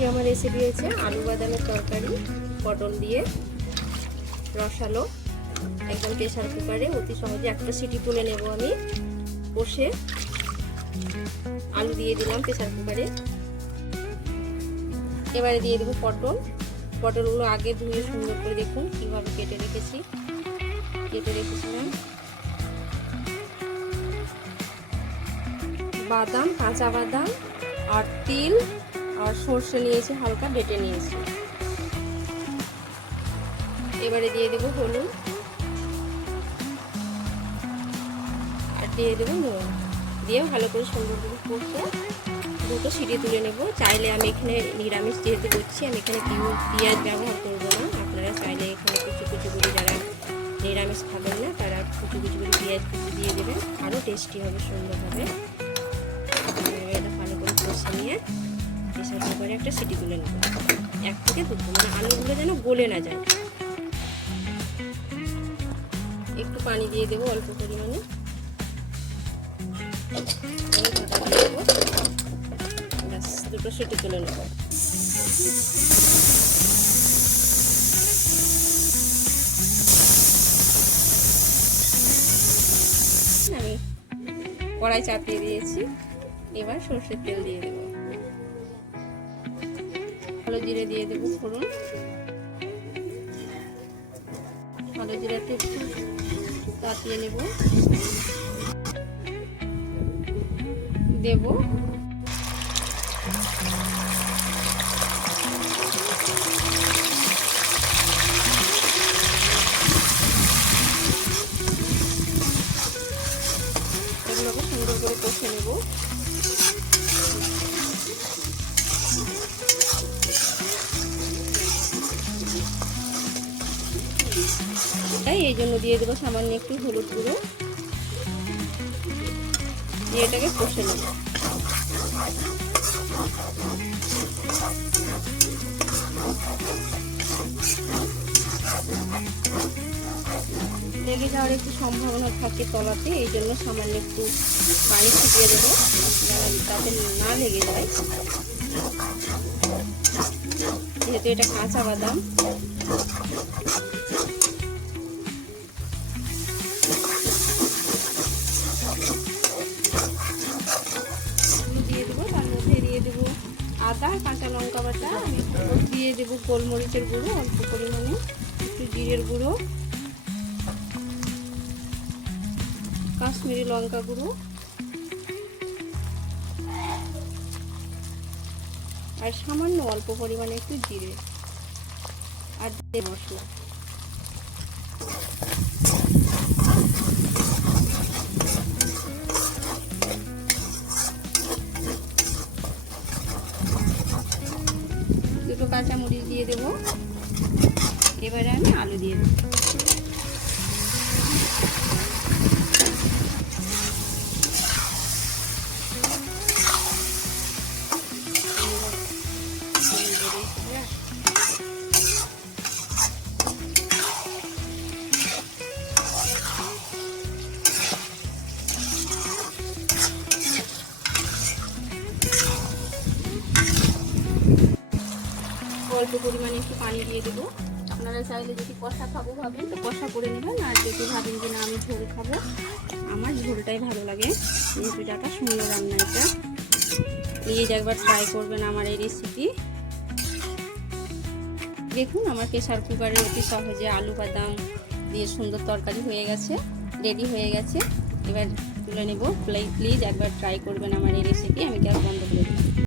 আজকে আমার রেসিপি হয়েছে আলু বাদামের তরকারি পটল দিয়ে রসালো, একদম প্রেসার কুকারে অতি সহজে একটা সিটি তুলে নেব আমি। কষে আলু দিয়ে দিলাম প্রেসার কুকারে। এবারে দিয়ে দেবো পটলগুলো আগে ধুয়ে সুন্দর করে দেখুন কিভাবে কেটে রেখেছিলাম। বাদাম, কাঁচা বাদাম আর তিল আর সর্ষে নিয়েছি, হালকা বেটে নিয়েছি। এবারে দিয়ে দেবো হলুদ আর দিয়ে দেবো নুন, দিয়ে ভালো করে সুন্দর করে কষে দুটো সিটি তুলে নেব। চাইলে আমি এখানে নিরামিষ যেহেতু করছি, আমি এখানে পেঁয়াজ ব্যবহার করব না। আপনারা চাইলে এখানে কুচি কুচি করে যারা নিরামিষ খাবেন না তারা কুচি কুচি করে পেঁয়াজ কুচি দিয়ে দেবেন, আরও টেস্টি হবে, সুন্দর হবে। এটা ভালো করে কষে নিয়ে প্রেসার কুকারে একটা সিটি তুলে নেব, 1 থেকে 2, মানে আলুগুলো যেন গলে না যায়। একটু পানি দিয়ে দেবো অল্প পরিমাণে, দুটো সিটি তুলে নেব। আমি কড়াই চাপিয়ে দিয়েছি, এবার সরষের তেল দিয়ে দেবো, কালো জিরে দিয়ে দেবো ফোড়ন। কালো জিরাটা একটু তাতিয়ে নেব, দেব এগুলোকে সুন্দর করে কষে নেব। এই জন্য দিয়ে দেবো সামান্য একটু হলুদ গুঁড়ো, দিয়ে এটাকে কষে নেব। লেগে যাওয়ার একটু সম্ভাবনা থাকে তলাতে, এই জন্য সামান্য একটু পানি ছিটিয়ে দেবো তাতে না লেগে যায়। যেহেতু এটা কাঁচা বাদাম, দিয়ে দেবো। তার মধ্যে দিয়ে দেবো আদা, কাঁচা লঙ্কা বাটা, আমি দিয়ে দেবো গোলমরিচের গুঁড়ো অল্প পরিমাণে, একটু জিরের গুঁড়ো, কাশ্মীরি লঙ্কা গুঁড়ো আর সামান্য অল্প পরিমাণে একটু জিরে আর মশলা। দুটো কাঁচামরিচ দিয়ে দেবো। এবারে আমি আলু দিয়ে দেবো। অল্প পরিমাণে একটু পানি দিয়ে দেবো। আপনারা চাইলে যদি কষা খাবো ভাবেন তো কষা করে নেবেন, আর যদি ভাবেন যে না আমি ঝোল খাবো, আমার ঝোলটাই ভালো লাগে, যেহেতু এটা সুন্দর রান্না। এটা প্লিজ একবার ট্রাই করবেন আমার এই রেসিপি। দেখুন আমার প্রেসার কুকারে অতি সহজে আলু বাদাম দিয়ে সুন্দর তরকারি হয়ে গেছে, রেডি হয়ে গেছে। এবার তুলে নেব। প্লিজ একবার ট্রাই করবেন আমার এই রেসিপি। আমি গ্যাস বন্ধ করে দেবো।